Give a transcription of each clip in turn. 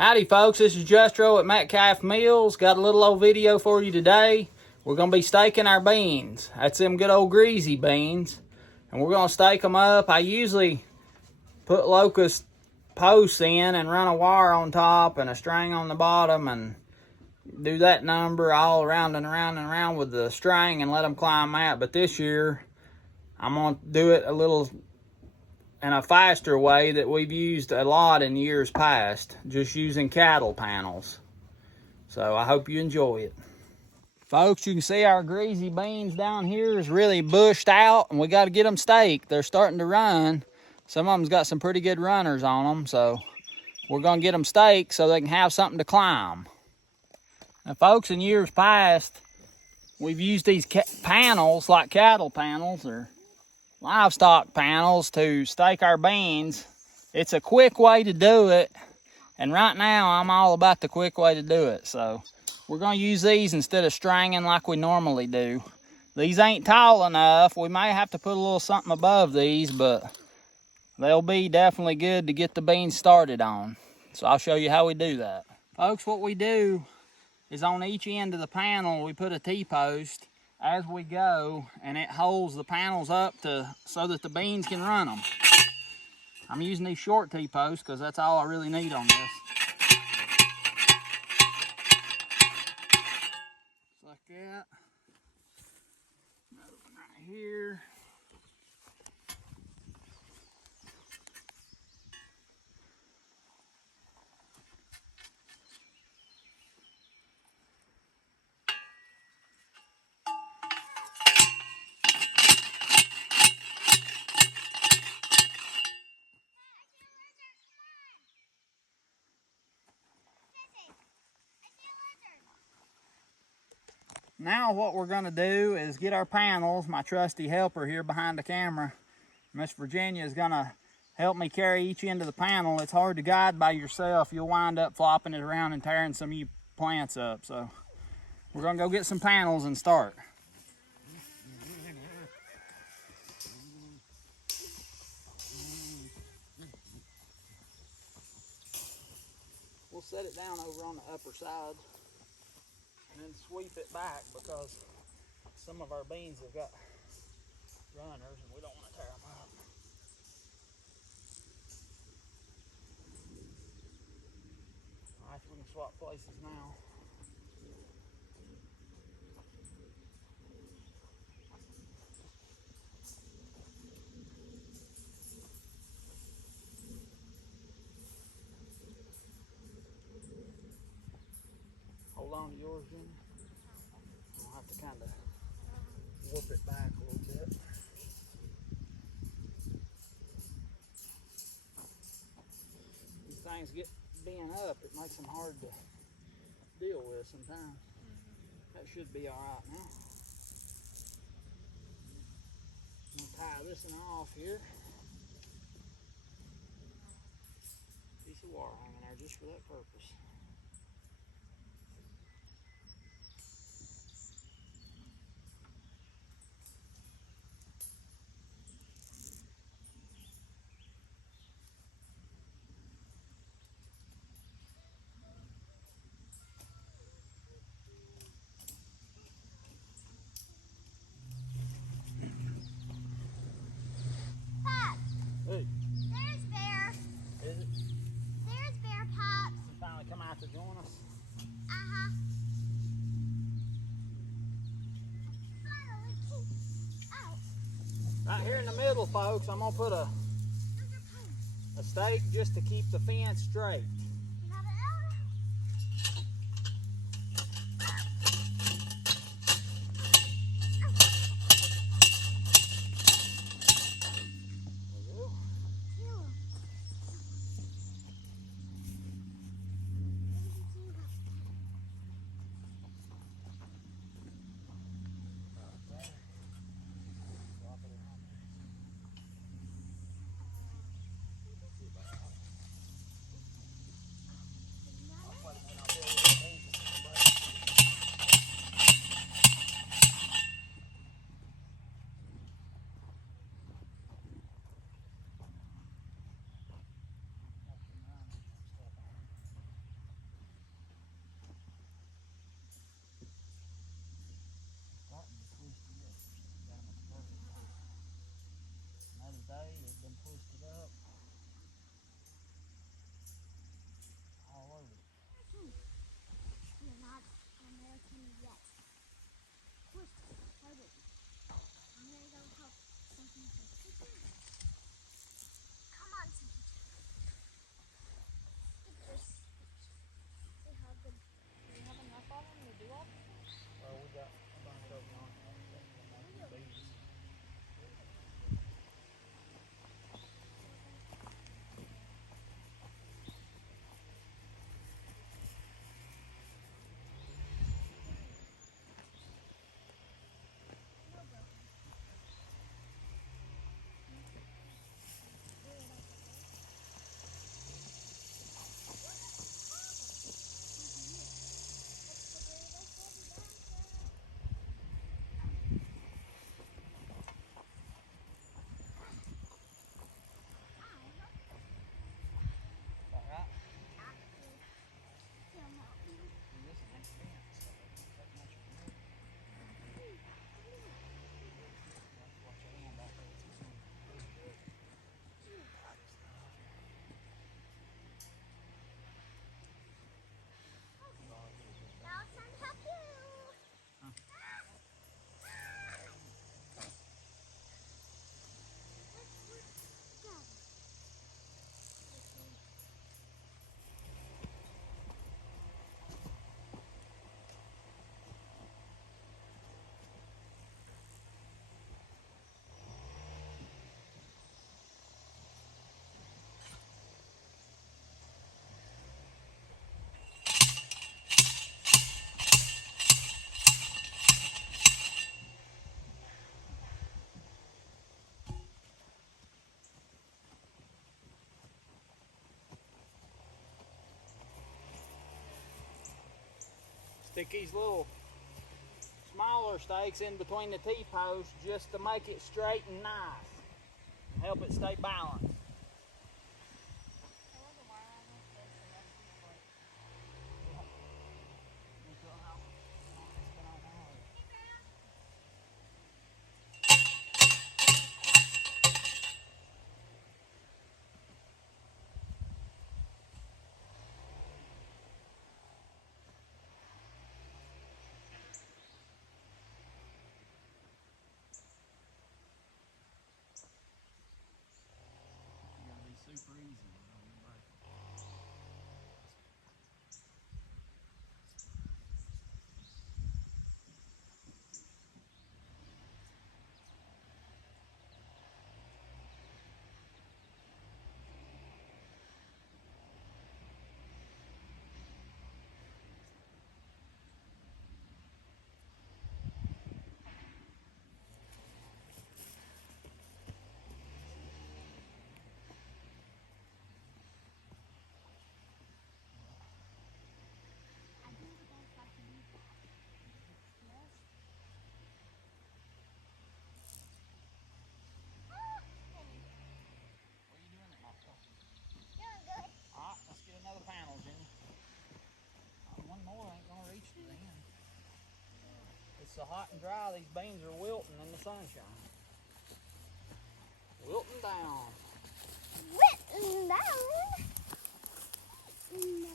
Howdy folks, this is Justro at Metcalf Mills. Got a little old video for you today. We're going to be staking our beans. That's them good old greasy beans. And we're going to stake them up. I usually put locust posts in and run a wire on top and a string on the bottom and do that number all around and around and around with the string and let them climb out. But this year, I'm going to do it a little in a faster way that we've used a lot in years past, just using cattle panels. So I hope you enjoy it. Folks, you can see our greasy beans down here is really bushed out, and we got to get them staked. They're starting to run. Some of them's got some pretty good runners on them, so we're going to get them staked so they can have something to climb. Now, folks, in years past, we've used these panels, like cattle panels or livestock panels, to stake our beans. It's a quick way to do it, and right now I'm all about the quick way to do it. So we're going to use these instead of stringing like we normally do. These ain't tall enough. We may have to put a little something above these, but they'll be definitely good to get the beans started on. So I'll show you how we do that. Folks, what we do is on each end of the panel we put a T-post as we go, and it holds the panels up so that the beans can run them. I'm using these short T-posts because that's all I really need on this. Just like that. Another one right here. Now what we're going to do is get our panels. My trusty helper here behind the camera, Miss Virginia, is going to help me carry each end of the panel. It's hard to guide by yourself. You'll wind up flopping it around and tearing some of your plants up. So we're going to go get some panels and start. We'll set it down over on the upper side and then sweep it back because some of our beans have got runners and we don't want to tear them up. Alright, we can swap places now. Hold on to yours, Jimmy. I'll have to kind of warp it back a little bit. These things get bent up, it makes them hard to deal with sometimes. That should be alright now. I'm going to tie this one off here. Piece of wire hanging there just for that purpose. Hey. There's Bear. Is it? There's Bear Pops. He finally come out to join us. Uh-huh. Right here in the middle, folks, I'm going to put a stake just to keep the fence straight. Yes. Push harder. I'm gonna go help some people. Come on, some people. Skip this. See how good. Do you have enough of them to do all this stuff? Well, we got a bunch of them on bees. No broken. All right. He'll help you. This is an fence, so that much of it. Watch your hand out there. It's some Now it's time to help you. Let's work together. stick these little smaller stakes in between the T-posts just to make it straight and nice. And help it stay balanced. There was a wire on this, but the rest of it like It's gotta be super easy. I think you guys got to leave that. Yes. What are you doing there, Michael? Doing good. Alright, let's get another panel, Jenny. One more ain't gonna reach to the end. It's so hot and dry, these beans are wilting in the sunshine. Wilting down. Written down. No.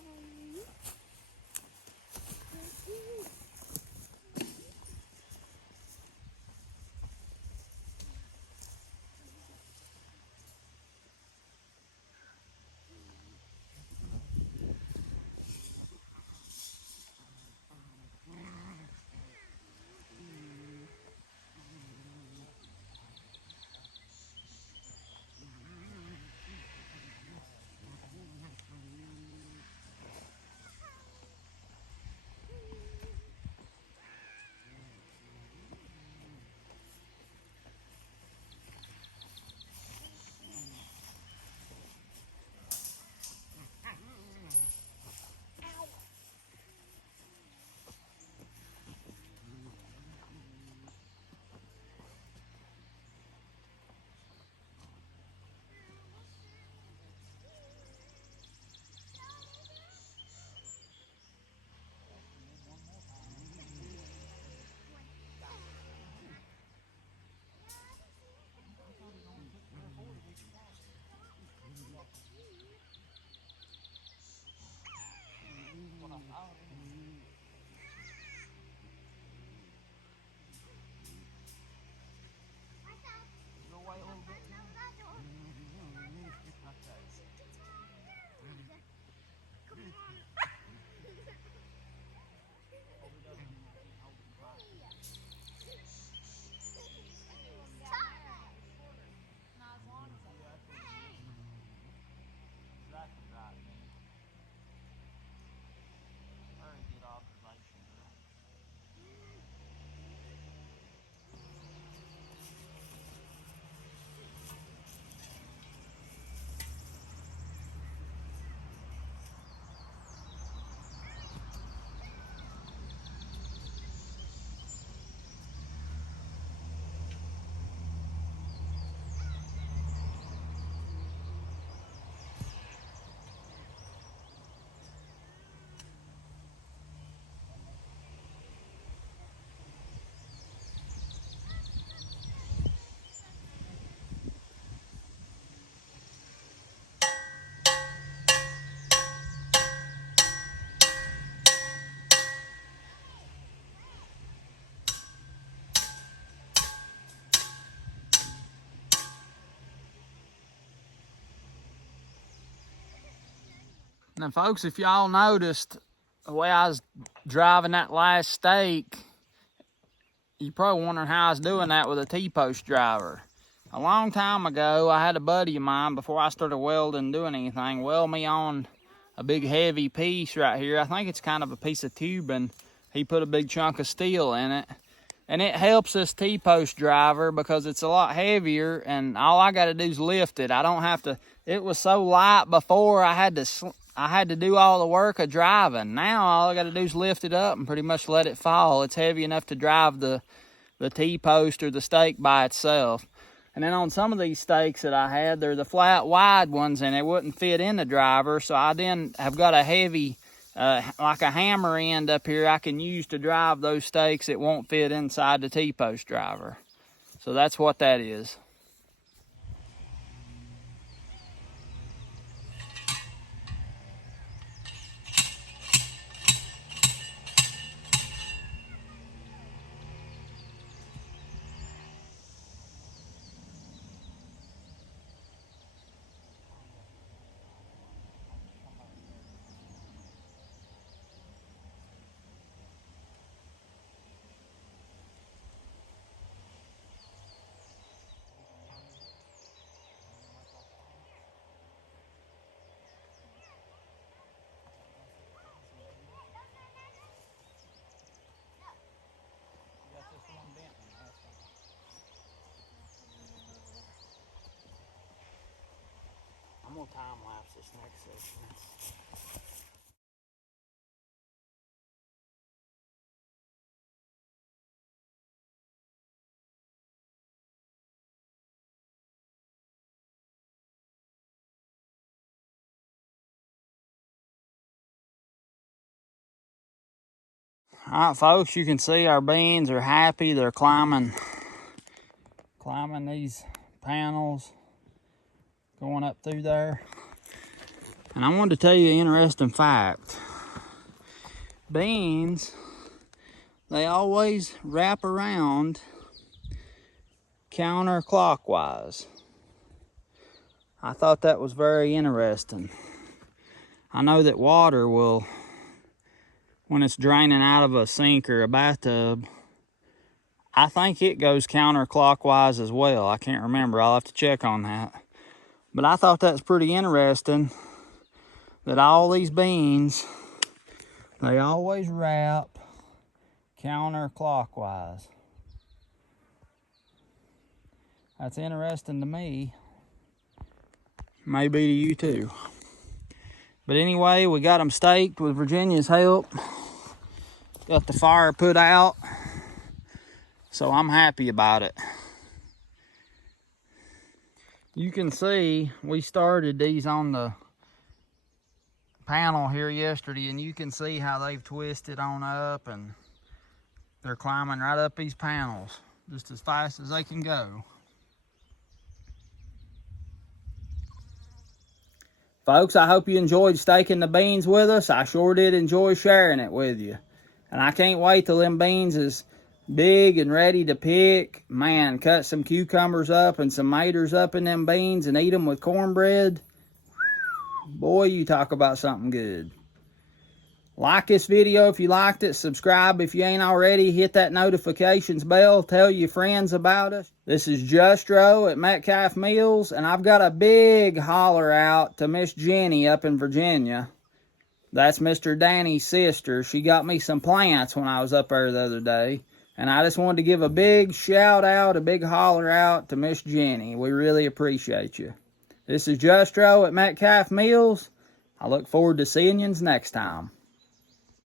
Now, folks, if y'all noticed the way I was driving that last steak, you probably wondering how I was doing that with a TPost driver. A long time ago, I had a buddy of mine, before I started welding and doing anything, weld me on a big heavy piece right here. I think it's kind of a piece of tubing. He put a big chunk of steel in it. And it helps this TPost driver because it's a lot heavier, and all I got to do is lift it. I don't have to. It was so light before, I had to do all the work of driving. Now all I got to do is lift it up and pretty much let it fall. It's heavy enough to drive the TPost or the steak by itself. And then on some of these steaks that I had, they're the flat wide ones, and it wouldn't fit in the driver. So I then have got a heavy, like a hammer end up here I can use to drive those steaks that won't fit inside the TPost driver. So that's what that is. I'm gonna time lapse this next section. All right, folks, you can see our beans are happy. They're climbing these panels, going up through there. And I wanted to tell you an interesting fact. Beans, they always wrap around counterclockwise. I thought that was very interesting. I know that water will, when it's draining out of a sink or a bathtub, I think it goes counterclockwise as well. I can't remember. I'll have to check on that. But I thought that's pretty interesting that all these beans, they always wrap counterclockwise. That's interesting to me. Maybe to you too. But anyway, we got them staked with Virginia's help. Got the fire put out. So I'm happy about it. You can see we started these on the panel here yesterday, and you can see how they've twisted on up, and they're climbing right up these panels just as fast as they can go. Folks, I hope you enjoyed staking the beans with us. I sure did enjoy sharing it with you. And I can't wait till them beans is big and ready to pick. Man, cut some cucumbers up and some maters up in them beans and eat them with cornbread. Boy, you talk about something good. Like this video if you liked it. Subscribe if you ain't already. Hit that notifications bell. Tell your friends about us. This is Justro at Metcalf Mills, and I've got a big holler out to Miss Jenny up in Virginia. That's Mr. Danny's sister. She got me some plants when I was up there the other day. And I just wanted to give a big shout out, a big holler out to Miss Jenny. We really appreciate you. This is Justro at Metcalf Mills. I look forward to seeing you next time.